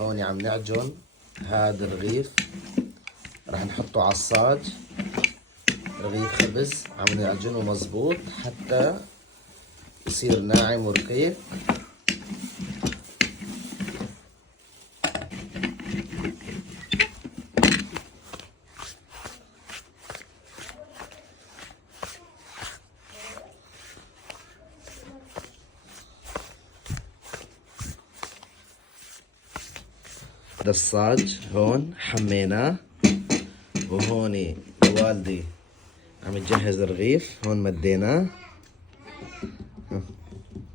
هون عم نعجن هذا الرغيف، راح نحطه على الصاج. رغيف خبز عم نعجنه مظبوط حتى يصير ناعم ورقيق. ده الصاج هون حميناه، وهون والدي عم تجهز الرغيف. هون مديناه.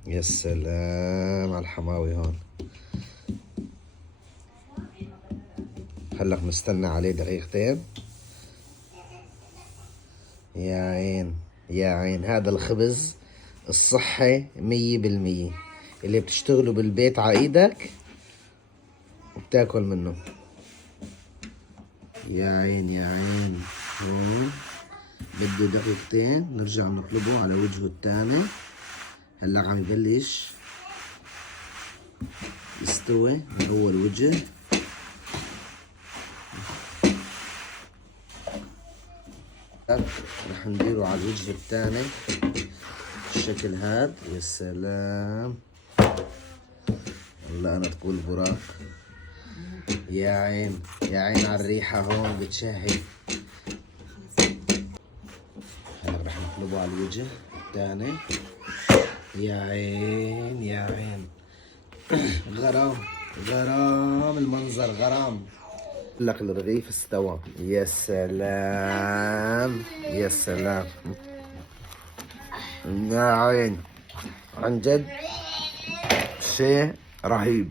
يا سلام على الحماوي هون. هلا مستنى عليه دقيقتين. يا عين يا عين، هذا الخبز الصحي 100%، اللي بتشتغله بالبيت على ايدك وبتاكل منه. يا عين يا عين. هون بده دقيقتين نرجع نقلبه على وجهه الثاني. هلا عم يبلش يستوي من اول وجه. رح نديره على الوجه الثاني بالشكل هاد. يا سلام. والله انا تقول براق. يا عين يا عين على الريحة هون بتشهي. هلا رح نقلبه على الوجه الثاني. يا عين يا عين. غرام غرام المنظر غرام. لك الرغيف استوى. يا سلام يا سلام. يا عين عن جد شيء رهيب.